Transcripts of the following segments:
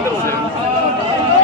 इधर से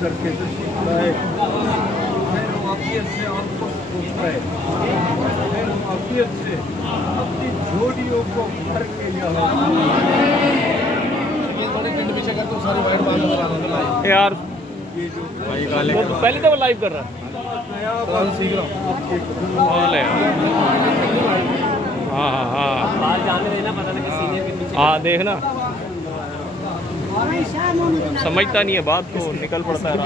करके से अपनी जोड़ियों को भर के यार ये जो वो पहली दफा लाइव कर रहा है सीख रहा हाँ हाँ हाँ बाहर जाने देना, पता लगे सीनियर के पीछे। हाँ देखना समझता नहीं है बात को, निकल पड़ता है।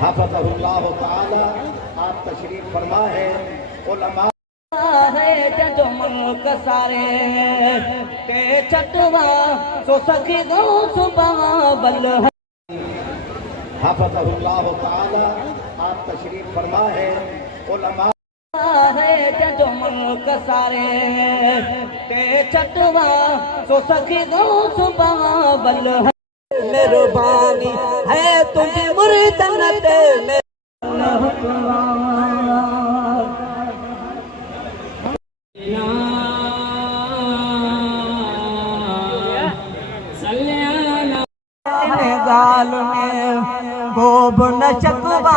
हाफ़िज़हुल्लाह ताला आप तशरीफ फरमा है उलमा है जजो मुल्क सारे ते छटवा सो सखी गो सुबह बल हाफ़िज़हुल्लाह ताला आप तशरीफ फरमा है उलमा है जजो मुल्क सारे ते छटवा सो सखी गो सुबह बल मेहरबानी है तुझी मुर्दनत में गाल में गोब न चकवा